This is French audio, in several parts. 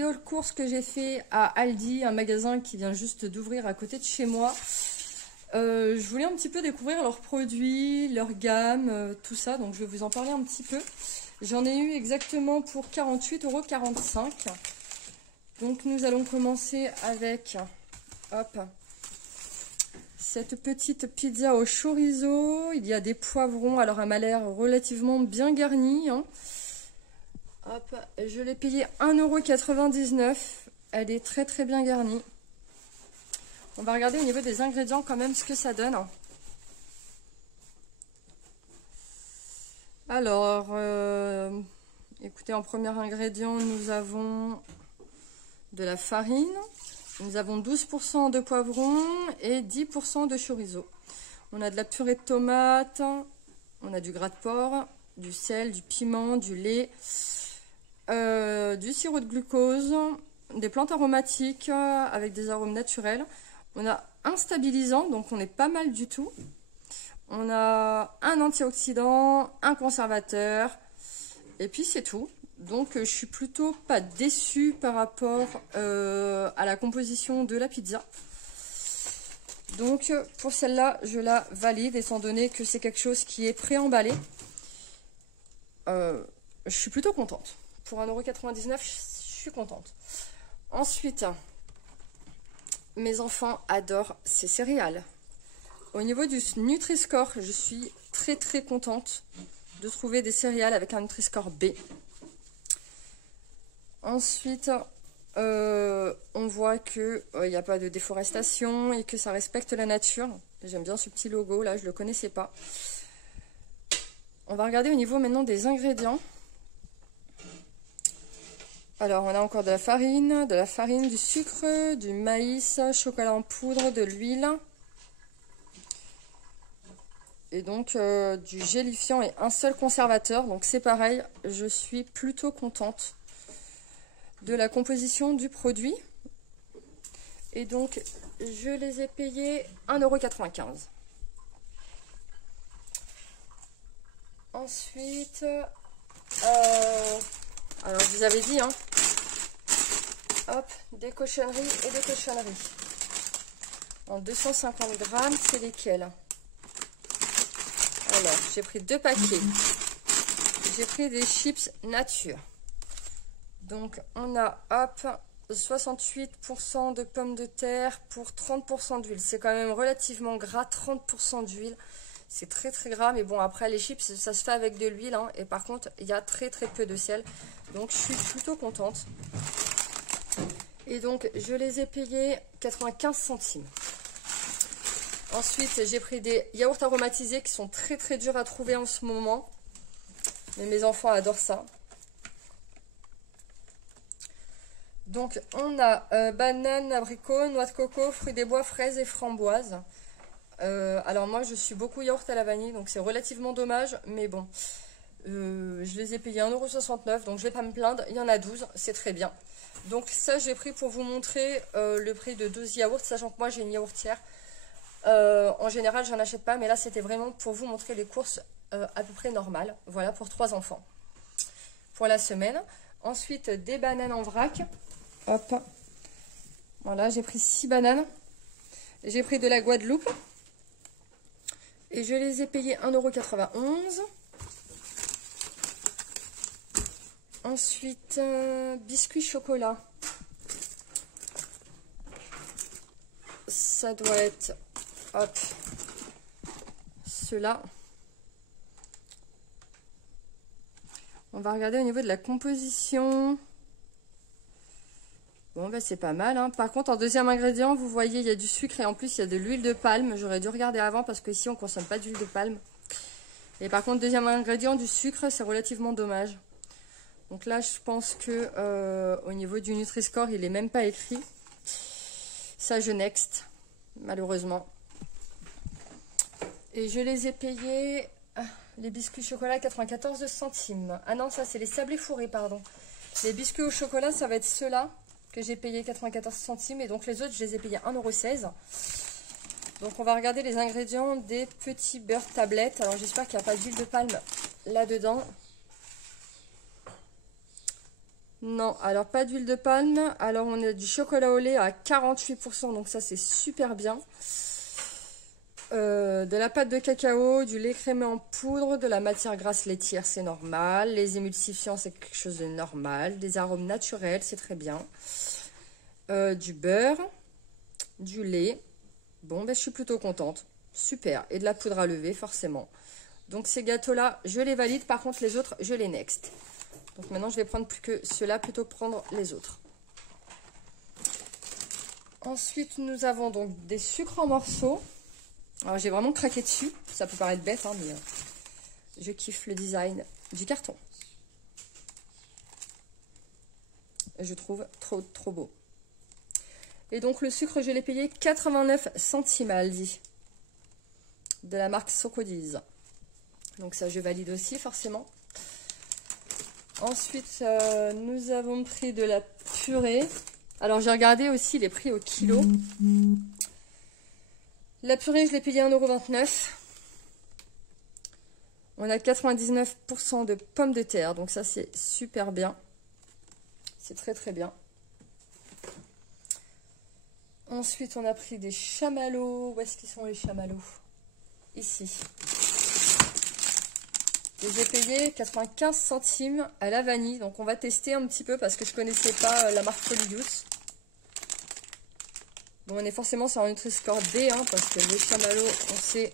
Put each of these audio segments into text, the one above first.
petit haul course que j'ai fait à Aldi, un magasin qui vient juste d'ouvrir à côté de chez moi. Je voulais un petit peu découvrir leurs produits, leur gamme, tout ça, donc je vais vous en parler un petit peu. J'en ai eu exactement pour 48,45 €. Donc nous allons commencer avec, hop, cette petite pizza au chorizo. Il y a des poivrons, alors elle m'a l'air relativement bien garnie, hein. Hop, je l'ai payée 1,99 €. Elle est très très bien garnie. On va regarder au niveau des ingrédients quand même ce que ça donne. Alors, écoutez, en premier ingrédient, nous avons de la farine. Nous avons 12% de poivron et 10% de chorizo. On a de la purée de tomate, on a du gras de porc, du sel, du piment, du lait, du sirop de glucose, des plantes aromatiques avec des arômes naturels. On a un stabilisant, donc on est pas mal du tout. On a un antioxydant, un conservateur, et puis c'est tout. Donc je suis plutôt pas déçue par rapport à la composition de la pizza. Donc pour celle-là, je la valide, étant donné que c'est quelque chose qui est préemballé. Je suis plutôt contente. Pour 1,99 €, je suis contente. Ensuite, mes enfants adorent ces céréales. Au niveau du Nutri-Score, je suis très très contente de trouver des céréales avec un Nutri-Score B. Ensuite, on voit qu'il n'y a pas de déforestation et que ça respecte la nature. J'aime bien ce petit logo là, je ne le connaissais pas. On va regarder au niveau maintenant des ingrédients. Alors, on a encore de la farine, du sucre, du maïs, chocolat en poudre, de l'huile. Et donc, du gélifiant et un seul conservateur. Donc, c'est pareil, je suis plutôt contente de la composition du produit. Et donc, je les ai payés 1,95 €. Ensuite, alors je vous avais dit, hein, hop, des cochonneries et des cochonneries. En 250 grammes, c'est lesquels? Alors, j'ai pris 2 paquets. J'ai pris des chips nature. Donc, on a, hop, 68% de pommes de terre pour 30% d'huile. C'est quand même relativement gras, 30% d'huile. C'est très très gras, mais bon, après les chips, ça se fait avec de l'huile, hein, et par contre, il y a très très peu de sel. Donc, je suis plutôt contente. Et donc, je les ai payés 95 centimes. Ensuite, j'ai pris des yaourts aromatisés qui sont très très durs à trouver en ce moment. Mais mes enfants adorent ça. Donc, on a banane, abricot, noix de coco, fruits des bois, fraises et framboises. Alors moi je suis beaucoup yaourt à la vanille, donc c'est relativement dommage, mais bon, je les ai payés 1,69 €, donc je vais pas me plaindre, il y en a 12, c'est très bien. Donc ça j'ai pris pour vous montrer le prix de 12 yaourts, sachant que moi j'ai une yaourtière. En général j'en achète pas, mais là c'était vraiment pour vous montrer les courses à peu près normales, voilà, pour 3 enfants, pour la semaine. Ensuite des bananes en vrac, hop, voilà, j'ai pris 6 bananes, j'ai pris de la Guadeloupe. Et je les ai payés 1,91 €. Ensuite, biscuits chocolat. Ça doit être, hop, ceux-là. On va regarder au niveau de la composition. Bon, bah, c'est pas mal, hein. Par contre, en deuxième ingrédient, vous voyez, il y a du sucre et en plus, il y a de l'huile de palme. J'aurais dû regarder avant parce qu'ici, on ne consomme pas d'huile de palme. Et par contre, deuxième ingrédient, du sucre, c'est relativement dommage. Donc là, je pense que au niveau du Nutri-Score, il n'est même pas écrit. Ça, je next, malheureusement. Et je les ai payés, les biscuits chocolat, 94 centimes. Ah non, ça, c'est les sablés fourrés, pardon. Les biscuits au chocolat, ça va être ceux-là que j'ai payé 94 centimes. Et donc les autres, je les ai payés 1,16 €. Donc on va regarder les ingrédients des petits beurre tablettes. Alors j'espère qu'il n'y a pas d'huile de palme là-dedans. Non, alors pas d'huile de palme. Alors on a du chocolat au lait à 48%, donc ça c'est super bien. De la pâte de cacao, du lait crémé en poudre, de la matière grasse laitière, c'est normal. Les émulsifiants, c'est quelque chose de normal. Des arômes naturels, c'est très bien. Du beurre, du lait. Bon, ben, je suis plutôt contente. Super. Et de la poudre à lever, forcément. Donc ces gâteaux-là, je les valide. Par contre, les autres, je les next. Donc maintenant, je vais prendre plus que ceux-là plutôt que prendre les autres. Ensuite, nous avons donc des sucres en morceaux. Alors, j'ai vraiment craqué dessus. Ça peut paraître bête, hein, mais je kiffe le design du carton. Je trouve trop beau. Et donc, le sucre, je l'ai payé 89 centimes à Aldi. De la marque Socodiz. Donc ça, je valide aussi, forcément. Ensuite, nous avons pris de la purée. Alors, j'ai regardé aussi les prix au kilo. La purée, je l'ai payée 1,29 €. On a 99% de pommes de terre. Donc ça, c'est super bien. C'est très bien. Ensuite, on a pris des chamallows. Où est-ce qu'ils sont les chamallows? Ici. Je les ai payés 95 centimes à la vanille. Donc on va tester un petit peu parce que je ne connaissais pas la marque Polyjuice. Bon, on est forcément sur un Nutri-Score D, hein, parce que les chamallows, on sait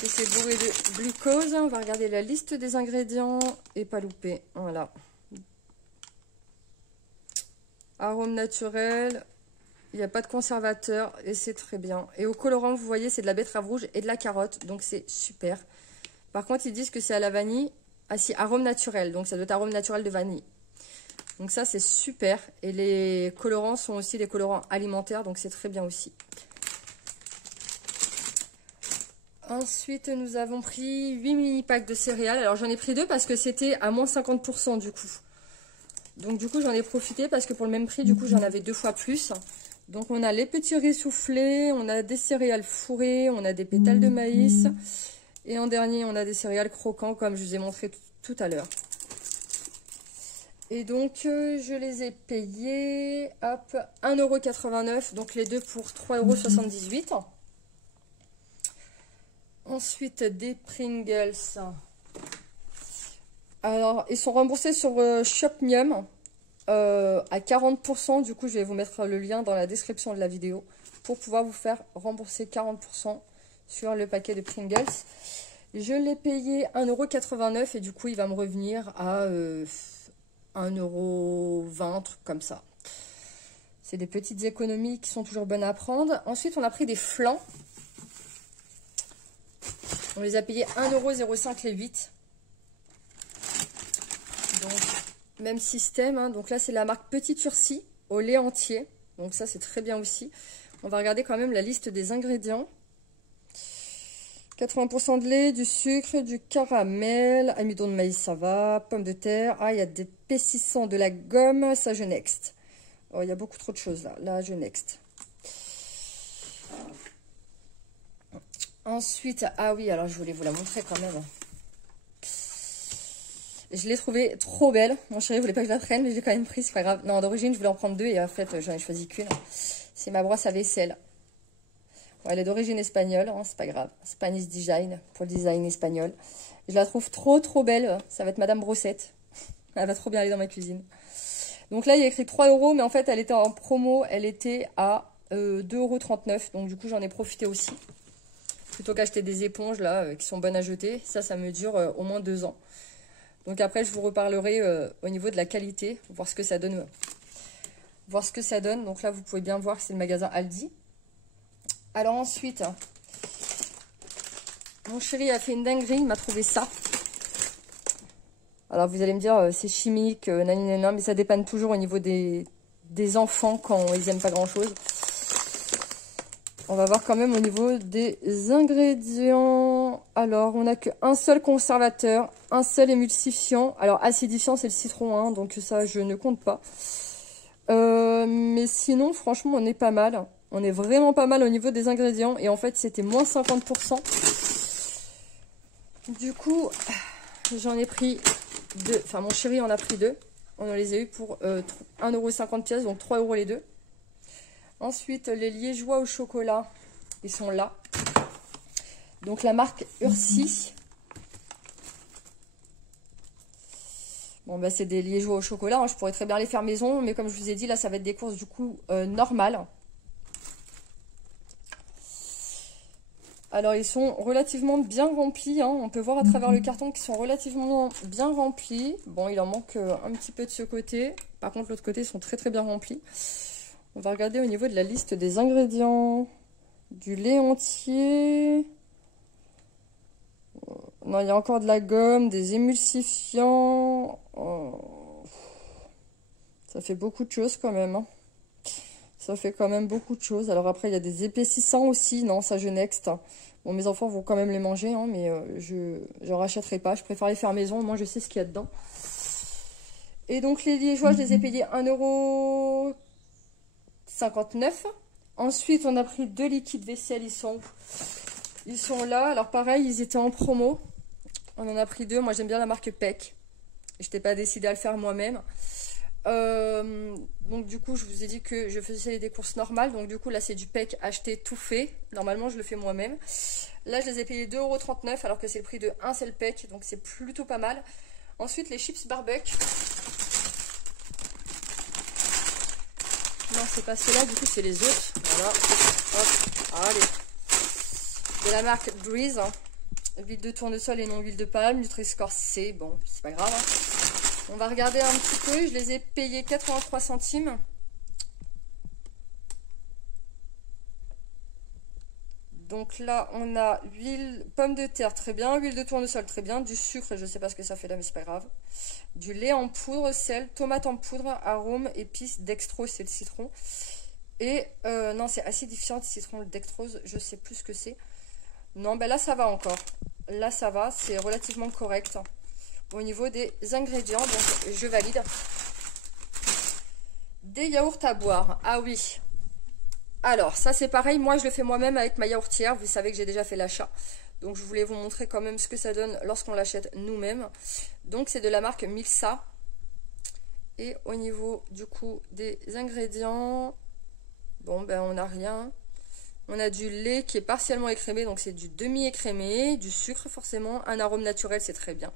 que c'est bourré de glucose. On va regarder la liste des ingrédients et pas louper. Voilà. Arôme naturel. Il n'y a pas de conservateur et c'est très bien. Et au colorant, vous voyez, c'est de la betterave rouge et de la carotte. Donc c'est super. Par contre, ils disent que c'est à la vanille. Ah si, arôme naturel. Donc ça doit être arôme naturel de vanille. Donc ça, c'est super. Et les colorants sont aussi des colorants alimentaires. Donc c'est très bien aussi. Ensuite, nous avons pris 8 mini packs de céréales. Alors j'en ai pris 2 parce que c'était à moins 50% du coup. Donc du coup, j'en ai profité parce que pour le même prix, du coup, j'en avais 2 fois plus. Donc on a les petits riz soufflés, on a des céréales fourrées, on a des pétales de maïs. Et en dernier, on a des céréales croquants comme je vous ai montré tout à l'heure. Et donc, je les ai payés, hop, 1,89 €, donc les deux pour 3,78 €. Ensuite, des Pringles. Alors, ils sont remboursés sur Shopmium à 40%. Du coup, je vais vous mettre le lien dans la description de la vidéo pour pouvoir vous faire rembourser 40% sur le paquet de Pringles. Je l'ai payé 1,89 € et du coup, il va me revenir à 1,20 €, truc comme ça. C'est des petites économies qui sont toujours bonnes à prendre. Ensuite, on a pris des flancs. On les a payés 1,05 € les 8. Donc, même système. Hein. Donc là, c'est la marque Petit Turci au lait entier. Donc ça, c'est très bien aussi. On va regarder quand même la liste des ingrédients. 80% de lait, du sucre, du caramel, amidon de maïs, ça va, pommes de terre. Ah, il y a des P600, de la gomme, ça je next. Oh, il y a beaucoup trop de choses là. Là, je next. Ensuite, ah oui, alors je voulais vous la montrer quand même. Je l'ai trouvée trop belle. Mon chéri voulait pas que je la prenne, mais je l'ai quand même prise, c'est pas grave. Non, d'origine, je voulais en prendre 2 et en fait, j'en ai choisi qu'une. C'est ma brosse à vaisselle. Bon, elle est d'origine espagnole, hein, c'est pas grave. Spanish Design, pour le design espagnol. Je la trouve trop belle. Ça va être Madame Brossette. Elle va trop bien aller dans ma cuisine. Donc là, il y a écrit 3 €, mais en fait, elle était en promo. Elle était à 2,39 €. Donc du coup, j'en ai profité aussi. Plutôt qu'acheter des éponges là qui sont bonnes à jeter. Ça me dure au moins 2 ans. Donc après, je vous reparlerai au niveau de la qualité, voir ce que ça donne. Voir ce que ça donne. Donc là, vous pouvez bien voir que c'est le magasin Aldi. Alors ensuite, mon chéri a fait une dinguerie, il m'a trouvé ça. Alors vous allez me dire, c'est chimique, nanana, mais ça dépanne toujours au niveau des enfants quand ils n'aiment pas grand chose. On va voir quand même au niveau des ingrédients. Alors, on n'a qu'un seul conservateur, un seul émulsifiant. Alors, acidifiant, c'est le citron, hein, donc ça, je ne compte pas. Mais sinon, franchement, on est pas mal. On est vraiment pas mal au niveau des ingrédients. Et en fait, c'était moins 50%. Du coup, j'en ai pris 2. Enfin, mon chéri en a pris 2. On les a eu pour 1,50 €, donc 3 € les deux. Ensuite, les liégeois au chocolat, ils sont là. Donc la marque Ursi. Bon, bah, c'est des liégeois au chocolat, hein. Je pourrais très bien les faire maison, mais comme je vous ai dit, là, ça va être des courses du coup normales. Alors, ils sont relativement bien remplis, hein. On peut voir à travers le carton qu'ils sont relativement bien remplis. Bon, il en manque un petit peu de ce côté. Par contre, l'autre côté, ils sont très très bien remplis. On va regarder au niveau de la liste des ingrédients. Du lait entier. Non, il y a encore de la gomme, des émulsifiants. Ça fait beaucoup de choses quand même, hein. Ça fait quand même beaucoup de choses. Alors après, il y a des épaississants aussi. Non, ça, je next. Bon, mes enfants vont quand même les manger, hein, mais je n'en rachèterai pas. Je préfère les faire maison. Moi, je sais ce qu'il y a dedans. Et donc, les liégeois, je les ai payés 1,59 €. Ensuite, on a pris 2 liquides vaisselle. Ils sont là. Alors, pareil, ils étaient en promo. On en a pris 2. Moi, j'aime bien la marque Peck. Je n'étais pas décidée à le faire moi-même. Donc du coup je vous ai dit que je faisais des courses normales, donc du coup là c'est du Peck acheté tout fait, normalement je le fais moi-même. Là je les ai payés 2,39 € alors que c'est le prix de un seul Peck, donc c'est plutôt pas mal. Ensuite les chips barbecue, non c'est pas ceux-là, du coup c'est les autres, voilà, hop, allez, de la marque Breeze, hein. Huile de tournesol et non huile de palme, Nutri-Score C, bon c'est pas grave, hein. On va regarder un petit peu. Je les ai payés 83 centimes. Donc là, on a huile, pomme de terre, très bien. Huile de tournesol, très bien. Du sucre, je ne sais pas ce que ça fait là, mais c'est pas grave. Du lait en poudre, sel, tomate en poudre, arôme, épices, dextrose, c'est le citron. Et non, c'est acidifiant, le citron, le dextrose, je sais plus ce que c'est. Non, ben là, ça va encore. Là, ça va, c'est relativement correct au niveau des ingrédients, donc je valide. Des yaourts à boire, ah oui. Alors ça c'est pareil, moi je le fais moi-même avec ma yaourtière, vous savez que j'ai déjà fait l'achat. Donc je voulais vous montrer quand même ce que ça donne lorsqu'on l'achète nous-mêmes. Donc c'est de la marque Milsa. Et au niveau du coup des ingrédients, bon ben on n'a rien. On a du lait qui est partiellement écrémé, donc c'est du demi-écrémé, du sucre forcément, un arôme naturel, c'est très bien.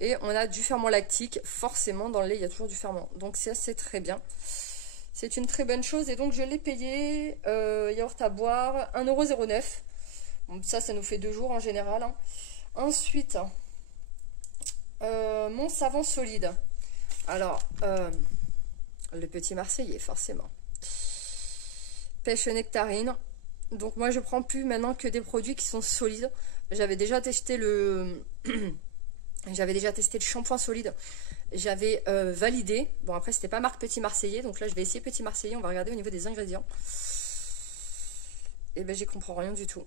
Et on a du ferment lactique, forcément dans le lait il y a toujours du ferment, donc ça c'est très bien. C'est une très bonne chose et donc je l'ai payé, yaourt à boire, 1,09 €. Bon, ça nous fait 2 jours en général, hein. Ensuite, mon savon solide. Alors, le petit Marseillais forcément. Pêche nectarine. Donc moi je prends plus maintenant que des produits qui sont solides. J'avais déjà testé le... J'avais déjà testé le shampoing solide. J'avais validé. Bon, après, c'était pas marque Petit Marseillais. Donc là, je vais essayer Petit Marseillais. On va regarder au niveau des ingrédients. Et ben, j'y comprends rien du tout.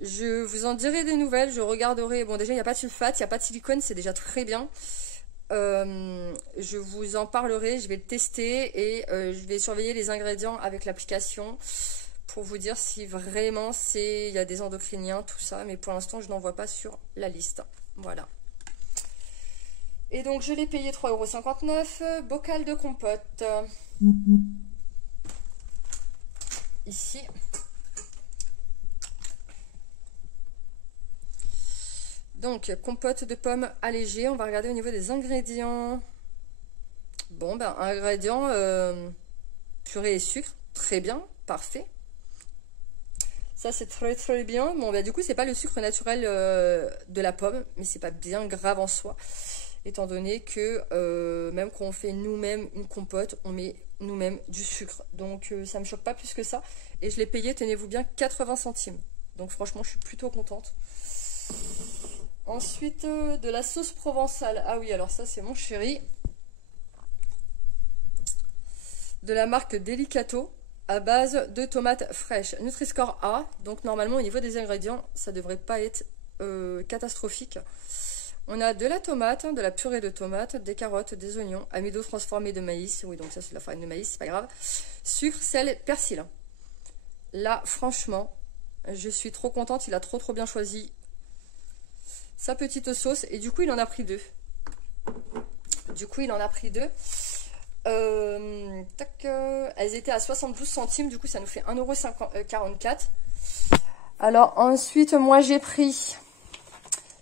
Je vous en dirai des nouvelles. Je regarderai. Bon, déjà, il n'y a pas de sulfate, il n'y a pas de silicone. C'est déjà très bien. Je vous en parlerai. Je vais le tester. Et je vais surveiller les ingrédients avec l'application. Pour vous dire si vraiment il y a des endocriniens, tout ça, mais pour l'instant je n'en vois pas sur la liste. Voilà. Et donc je l'ai payé 3,59 €. Bocal de compote. Ici. Donc compote de pommes allégée. On va regarder au niveau des ingrédients. Bon ben ingrédients purée et sucre. Très bien, parfait. Ça c'est très très bien. Bon bah du coup c'est pas le sucre naturel de la pomme, mais c'est pas bien grave en soi, étant donné que même quand on fait nous-mêmes une compote, on met nous-mêmes du sucre. Donc ça me choque pas plus que ça. Et je l'ai payé, tenez-vous bien, 80 centimes. Donc franchement je suis plutôt contente. Ensuite de la sauce provençale. Ah oui, alors ça c'est mon chéri. De la marque Delicato. À base de tomates fraîches, Nutri-Score A. Donc normalement au niveau des ingrédients, ça devrait pas être catastrophique. On a de la tomate, de la purée de tomate, des carottes, des oignons, amido transformé de maïs. Oui, donc ça c'est de la farine de maïs, c'est pas grave. Sucre, sel, persil. Là, franchement, je suis trop contente. Il a trop bien choisi. sa petite sauce. Et du coup, il en a pris deux. Elles étaient à 72 centimes. Du coup, ça nous fait 1,44 €. Alors, ensuite, moi, j'ai pris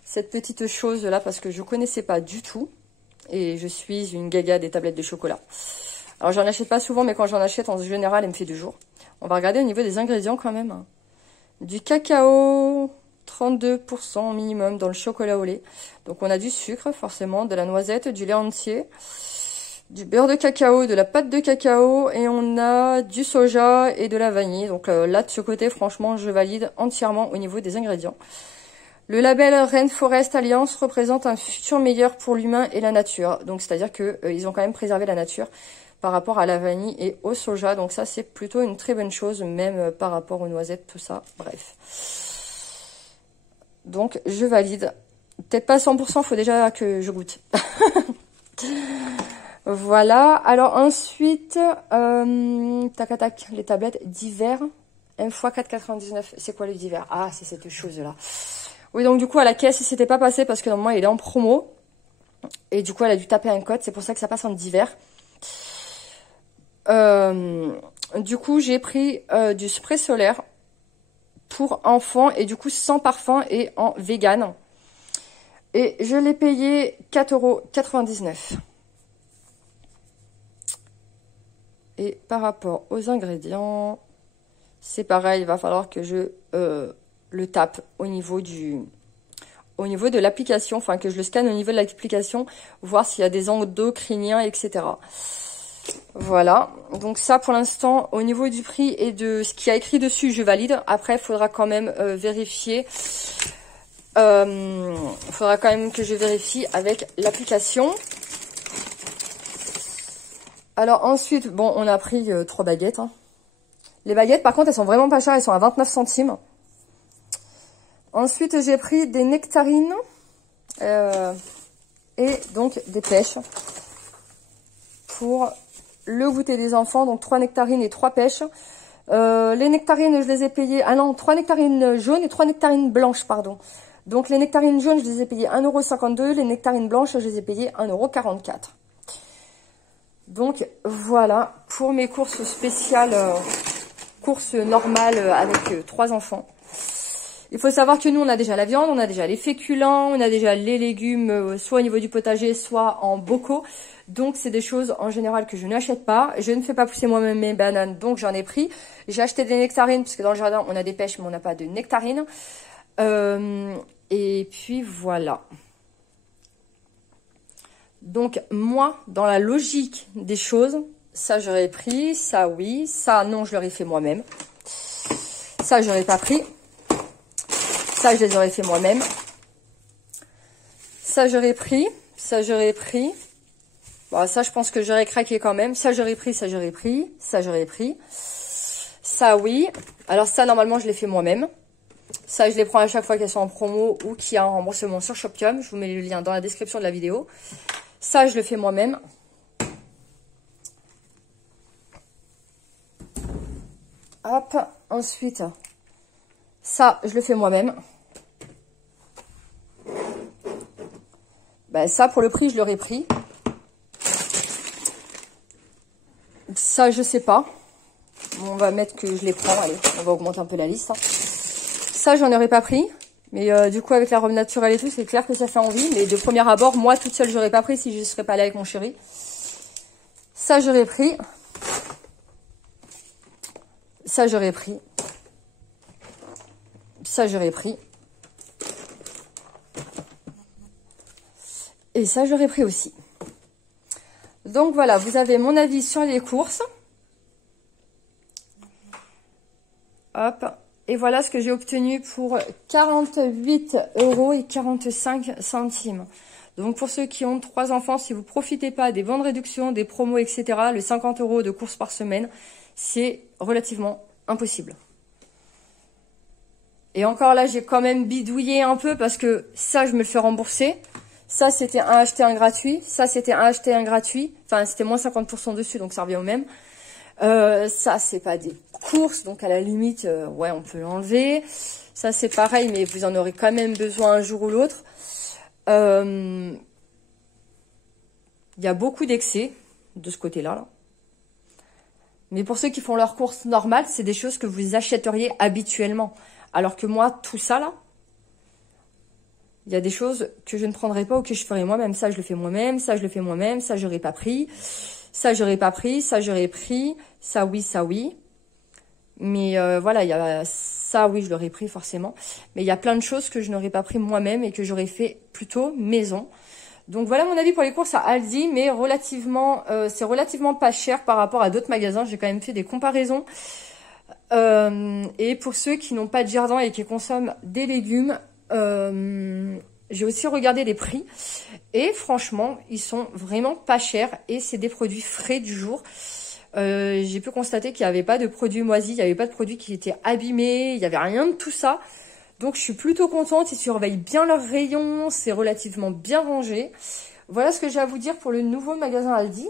cette petite chose-là parce que je ne connaissais pas du tout. Et je suis une gaga des tablettes de chocolat. Alors, j'en achète pas souvent, mais quand j'en achète, en général, elle me fait 2 jours. On va regarder au niveau des ingrédients quand même. Du cacao, 32% minimum dans le chocolat au lait. Donc, on a du sucre, forcément, de la noisette, du lait entier, du beurre de cacao, de la pâte de cacao, et on a du soja et de la vanille. Donc, là, de ce côté, franchement, je valide entièrement au niveau des ingrédients. Le label Rainforest Alliance représente un futur meilleur pour l'humain et la nature. Donc, c'est-à-dire que ils ont quand même préservé la nature par rapport à la vanille et au soja. Donc, ça, c'est plutôt une très bonne chose, même par rapport aux noisettes, tout ça. Bref. Donc, je valide. Peut-être pas à 100%, il faut déjà que je goûte. Voilà. Alors, ensuite, tac, les tablettes d'hiver. M x 4,99. C'est quoi le d'hiver? Ah, c'est cette chose-là. Oui, donc du coup, à la caisse, c'était pas passé parce que normalement, il est en promo. Et du coup, elle a dû taper un code. C'est pour ça que ça passe en d'hiver. Du coup, j'ai pris du spray solaire pour enfants. Et du coup, sans parfum et en vegan. Et je l'ai payé 4,99 €. Et par rapport aux ingrédients, c'est pareil. Il va falloir que je... le tape au niveau de l'application, enfin que je le scanne au niveau de l'application, voir s'il y a des endocriniens, etc. Voilà, donc ça pour l'instant, au niveau du prix et de ce qui a écrit dessus, je valide. Après, il faudra quand même vérifier. Il faudra quand même que je vérifie avec l'application. Alors ensuite, bon, on a pris 3 baguettes. Hein. Les baguettes, par contre, elles sont vraiment pas chères, elles sont à 29 centimes. Ensuite, j'ai pris des nectarines et donc des pêches pour le goûter des enfants. Donc 3 nectarines et 3 pêches. Les nectarines, je les ai payées... Ah non, 3 nectarines jaunes et 3 nectarines blanches, pardon. Donc les nectarines jaunes, je les ai payées 1,52 €. Les nectarines blanches, je les ai payées 1,44 €. Donc voilà pour mes courses spéciales, courses normales avec 3 enfants. Il faut savoir que nous, on a déjà la viande, on a déjà les féculents, on a déjà les légumes, soit au niveau du potager, soit en bocaux. Donc, c'est des choses en général que je n'achète pas. Je ne fais pas pousser moi-même mes bananes, donc j'en ai pris. J'ai acheté des nectarines, parce que dans le jardin, on a des pêches, mais on n'a pas de nectarines. Et puis, voilà. Donc, moi, dans la logique des choses, ça, j'aurais pris, ça, oui, ça, non, je l'aurais fait moi-même. Ça, j'aurais pas pris. Ça, je les aurais fait moi-même. Ça, j'aurais pris. Ça, j'aurais pris. Bon, ça, je pense que j'aurais craqué quand même. Ça, j'aurais pris. Ça, j'aurais pris. Ça, j'aurais pris. Ça, oui. Alors, ça, normalement, je l'ai fait moi-même. Ça, je les prends à chaque fois qu'elles sont en promo ou qu'il y a un remboursement sur Shoptium. Je vous mets le lien dans la description de la vidéo. Ça, je le fais moi-même. Hop. Ensuite, ça, je le fais moi-même. Ben, ça, pour le prix, je l'aurais pris. Ça, je sais pas. On va mettre que je les prends. Allez, on va augmenter un peu la liste. Hein. Ça, j'en aurais pas pris. Mais du coup, avec la robe naturelle et tout, c'est clair que ça fait envie. Mais de premier abord, moi, toute seule, j'aurais pas pris si je ne serais pas allée avec mon chéri. Ça, j'aurais pris. Ça, j'aurais pris. Ça, j'aurais pris. Et ça, j'aurais pris aussi. Donc, voilà, vous avez mon avis sur les courses. Hop. Et voilà ce que j'ai obtenu pour 48,45 €. Donc, pour ceux qui ont 3 enfants, si vous ne profitez pas des bons de réduction, des promos, etc., le 50 € de courses par semaine, c'est relativement impossible. Et encore là, j'ai quand même bidouillé un peu parce que ça, je me le fais rembourser. Ça, c'était un acheté, un gratuit. Ça, c'était un acheté, un gratuit. Enfin, c'était moins 50% dessus, donc ça revient au même. Ça, c'est pas des courses, donc à la limite, ouais, on peut l'enlever. Ça, c'est pareil, mais vous en aurez quand même besoin un jour ou l'autre. Il y a beaucoup d'excès de ce côté-là. Là. Mais pour ceux qui font leurs courses normales, c'est des choses que vous achèteriez habituellement. Alors que moi, tout ça là, il y a des choses que je ne prendrai pas ou que je ferai moi-même. Ça, je le fais moi-même. Ça, je le fais moi-même. Ça, j'aurais pas pris. Ça, j'aurais pas pris. Ça, j'aurais pris. Ça, oui, ça, oui. Mais voilà, il y a ça, oui, je l'aurais pris forcément. Mais il y a plein de choses que je n'aurais pas pris moi-même et que j'aurais fait plutôt maison. Donc voilà mon avis pour les courses à Aldi, mais relativement, c'est relativement pas cher par rapport à d'autres magasins. J'ai quand même fait des comparaisons. Et pour ceux qui n'ont pas de jardin et qui consomment des légumes, j'ai aussi regardé les prix. Et franchement, ils sont vraiment pas chers et c'est des produits frais du jour. J'ai pu constater qu'il n'y avait pas de produits moisis, il n'y avait pas de produits qui étaient abîmés, il n'y avait rien de tout ça. Donc je suis plutôt contente, ils surveillent bien leurs rayons, c'est relativement bien rangé. Voilà ce que j'ai à vous dire pour le nouveau magasin Aldi.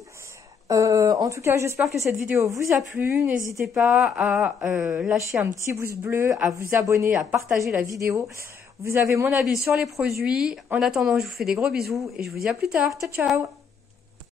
En tout cas, j'espère que cette vidéo vous a plu. N'hésitez pas à lâcher un petit pouce bleu, à vous abonner, à partager la vidéo. Vous avez mon avis sur les produits. En attendant, je vous fais des gros bisous et je vous dis à plus tard. Ciao, ciao!